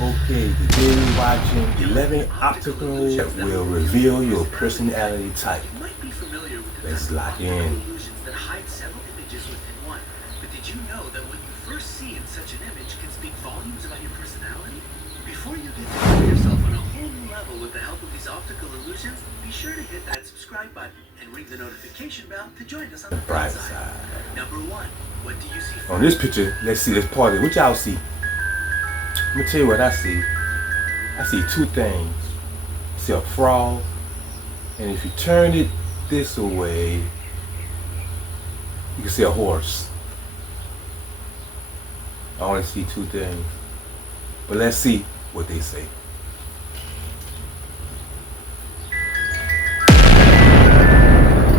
Okay, today we're watching 11 obstacles that will reveal your personality type. You might be familiar with the Let's term lock optical in. illusions that hide several images within one. But did you know that what you first see in such an image can speak volumes about your personality? Before you get to know yourself on a whole new level with the help of these optical illusions, be sure to hit that subscribe button and ring the notification bell to join us on the bright side. Number 1. What do you see first? On this picture, let's see, let's pause it. What y'all see? Let me tell you what I see. I see two things. I see a frog, and if you turn it this way, you can see a horse. I only see two things. But let's see what they say.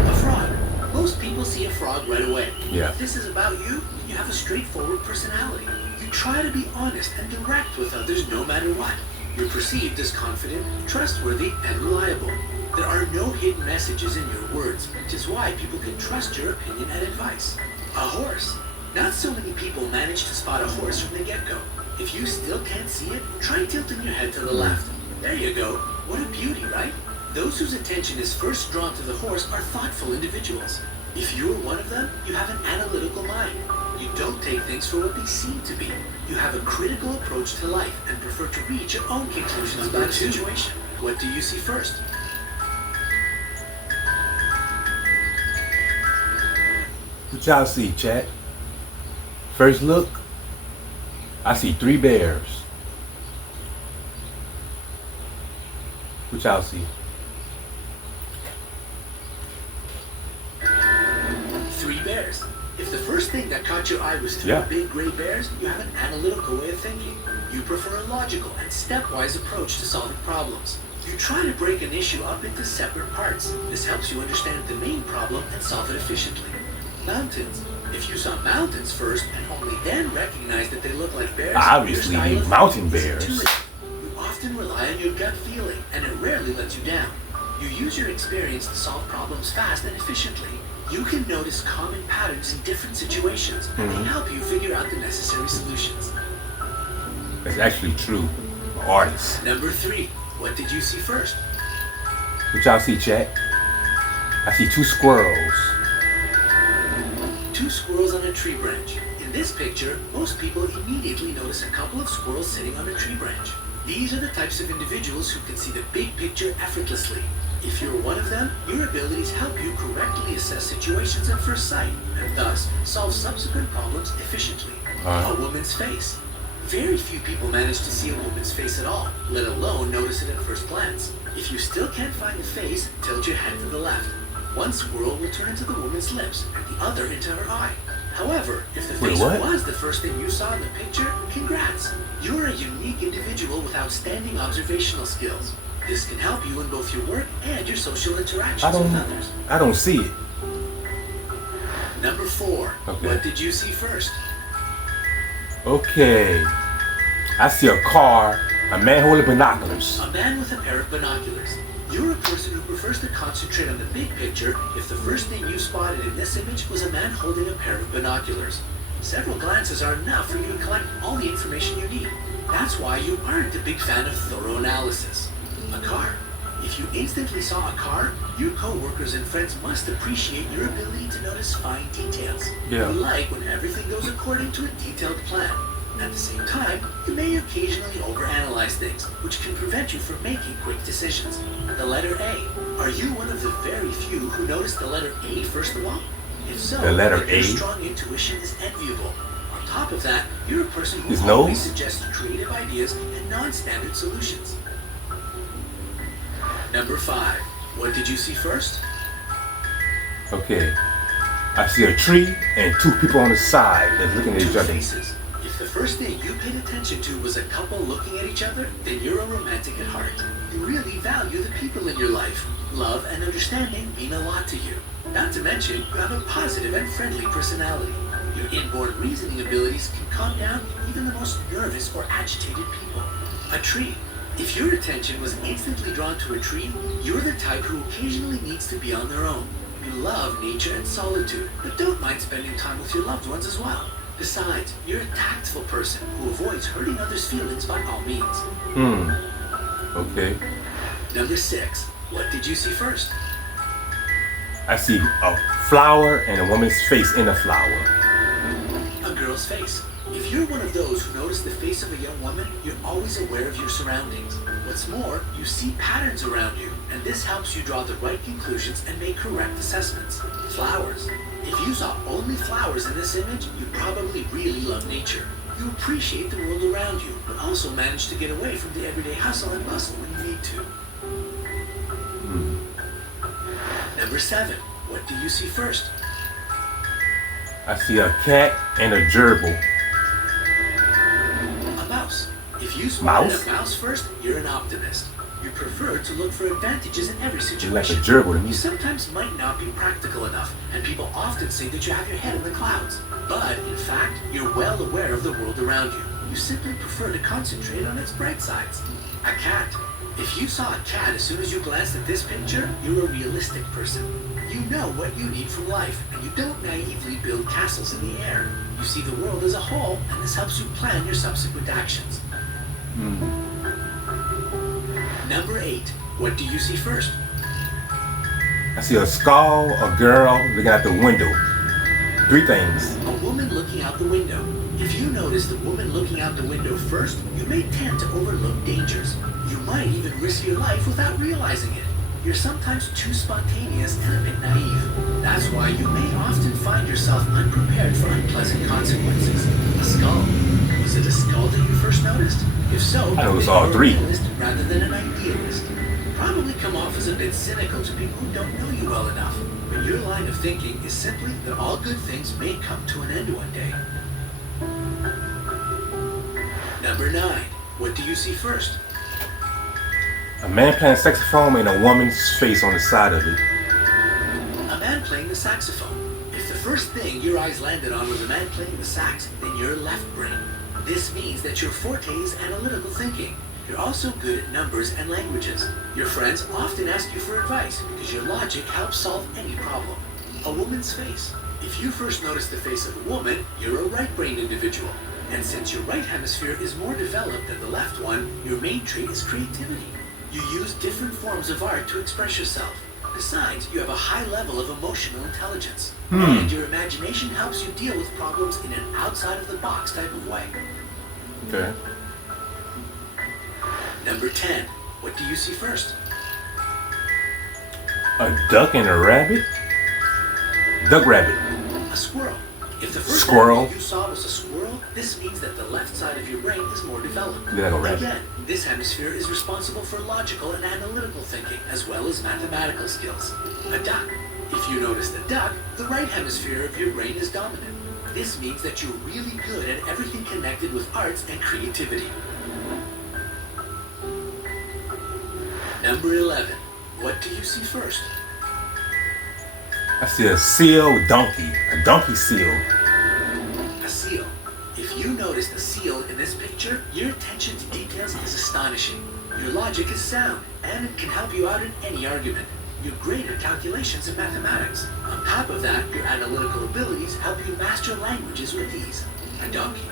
A frog. Most people see a frog right away. Yeah. If this is about you, you have a straightforward personality. You try to be honest and direct with others no matter what. You're perceived as confident, trustworthy, and reliable. There are no hidden messages in your words, which is why people can trust your opinion and advice. A horse. Not so many people manage to spot a horse from the get-go. If you still can't see it, try tilting your head to the left. There you go. What a beauty, right? Those whose attention is first drawn to the horse are thoughtful individuals. If you're one of them, you have an analytical mind. You don't take things for what they seem to be. You have a critical approach to life and prefer to reach your own conclusions about a situation. What do you see first? What y'all see, chat? First look, I see 3 bears. What y'all see? 3 bears. If the first thing that caught your eye was 3 Yeah. big gray bears, you have an analytical way of thinking. You prefer a logical and stepwise approach to solving problems. You try to break an issue up into separate parts. This helps you understand the main problem and solve it efficiently. Mountains. If you saw mountains first and only then recognized that they look like bears, Obviously, your style of mountain thinking is bears. intuitive. You often rely on your gut feeling, and it rarely lets you down. You use your experience to solve problems fast and efficiently. You can notice common patterns in different situations, and they help you figure out the necessary solutions. That's actually true. I'm an artist. Number 3. What did you see first? What y'all see, chat? I see 2 squirrels. 2 squirrels on a tree branch. In this picture, most people immediately notice a couple of squirrels sitting on a tree branch. These are the types of individuals who can see the big picture effortlessly. If you're one of them, your abilities help you correctly assess situations at first sight, and thus solve subsequent problems efficiently. A woman's face. Very few people manage to see a woman's face at all, let alone notice it at first glance. If you still can't find the face, tilt your head to the left. One squirrel will turn into the woman's lips, and the other into her eye. However, if the face was the first thing you saw in the picture, congrats! You're a unique individual with outstanding observational skills. This can help you in both your work and your social interactions with others. I don't see it. Number 4. Okay. What did you see first? Okay. I see a car, a man holding binoculars. A man with a pair of binoculars. You're a person who prefers to concentrate on the big picture if the first thing you spotted in this image was a man holding a pair of binoculars. Several glances are enough for you to collect all the information you need. That's why you aren't a big fan of thorough analysis. A car. If you instantly saw a car, your co-workers and friends must appreciate your ability to notice fine details. Yeah. You like when everything goes according to a detailed plan. At the same time, you may occasionally overanalyze things, which can prevent you from making quick decisions. The letter A. Are you one of the very few who notice the letter A first of all? If so, The letter then your A? strong intuition is enviable. On top of that, you're a person who His always nose? suggests creative ideas and non-standard solutions. Number 5. What did you see first? Okay. I see a tree and 2 people on the side that's looking at each 2 other. faces. If the first thing you paid attention to was a couple looking at each other, then you're a romantic at heart. You really value the people in your life. Love and understanding mean a lot to you. Not to mention, you have a positive and friendly personality. Your inborn reasoning abilities can calm down even the most nervous or agitated people. A tree. If your attention was instantly drawn to a tree, you're the type who occasionally needs to be on their own. You love nature and solitude, but don't mind spending time with your loved ones as well. Besides, you're a tactful person who avoids hurting others' feelings by all means. Okay. Number 6. What did you see first? I see a flower and a woman's face in a flower. A girl's face. If you're one of those who notice the face of a young woman, you're always aware of your surroundings. What's more, you see patterns around you, and this helps you draw the right conclusions and make correct assessments. Flowers. If you saw only flowers in this image, you probably really love nature. You appreciate the world around you, but also manage to get away from the everyday hustle and bustle when you need to. Number 7. What do you see first? I see a cat and a gerbil. A mouse. If you spotted Mouse? a mouse first, you're an optimist. You prefer to look for advantages in every Like a situation. gerbil to me. You sometimes might not be practical enough, and people often say that you have your head in the clouds. But, in fact, you're well aware of the world around you. You simply prefer to concentrate on its bright sides. A cat. If you saw a cat as soon as you glanced at this picture, you're a realistic person. You know what you need from life, and you don't naively build castles in the air. You see the world as a whole, and this helps you plan your subsequent actions. Number 8. What do you see first? I see a skull, a girl looking out the window. 3 things. A woman looking out the window. If you notice the woman looking out the window first, you may tend to overlook dangers. You might even risk your life without realizing it. You're sometimes too spontaneous and a bit naive. That's why you may often find yourself unprepared for unpleasant consequences. A skull. Was it a skull that you first noticed? If so, I know it's then all you're 3. a realist rather than an idealist. Probably come off as a bit cynical to people who don't know you well enough. But your line of thinking is simply that all good things may come to an end one day. Number 9. What do you see first? A man playing saxophone and a woman's face on the side of it. A man playing the saxophone. If the first thing your eyes landed on was a man playing the sax, then you're left brain. This means that your forte is analytical thinking. You're also good at numbers and languages. Your friends often ask you for advice because your logic helps solve any problem. A woman's face. If you first notice the face of a woman, you're a right-brained individual. And since your right hemisphere is more developed than the left one, your main trait is creativity. You use different forms of art to express yourself. Besides, you have a high level of emotional intelligence. And your imagination helps you deal with problems in an outside-of-the-box type of way. Okay. Number 10. What do you see first? A duck and a rabbit? Duck rabbit. A squirrel. If the first Squirrel. thing you saw was a squirrel, this means that the left side of your brain is more developed. Look like a rabbit. Again, this hemisphere is responsible for logical and analytical thinking, as well as mathematical skills. A duck. If you notice the duck, the right hemisphere of your brain is dominant. This means that you're really good at everything connected with arts and creativity. Number 11. What do you see first? I see a seal donkey. A donkey seal. A seal. If you notice the seal in this picture, your attention to details is astonishing. Your logic is sound, and it can help you out in any argument. You're great at calculations and mathematics. On top of that, your analytical abilities help you master languages with ease. A donkey.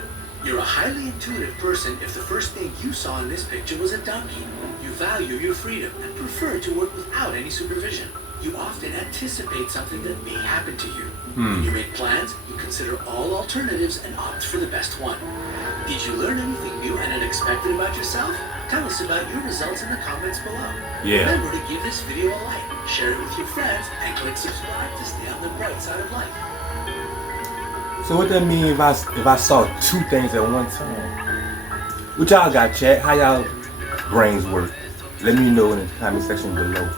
You're a highly intuitive person if the first thing you saw in this picture was a donkey. You value your freedom and prefer to work without any supervision. You often anticipate something that may happen to you. When you make plans, you consider all alternatives and opt for the best one. Did you learn anything new and unexpected about yourself? Tell us about your results in the comments below. Yeah. Remember to give this video a like, share it with your friends, and click subscribe to stay on the bright side of life. So what that mean if I saw 2 things at one time? What y'all got, chat? How y'all brains work? Let me know in the comment section below.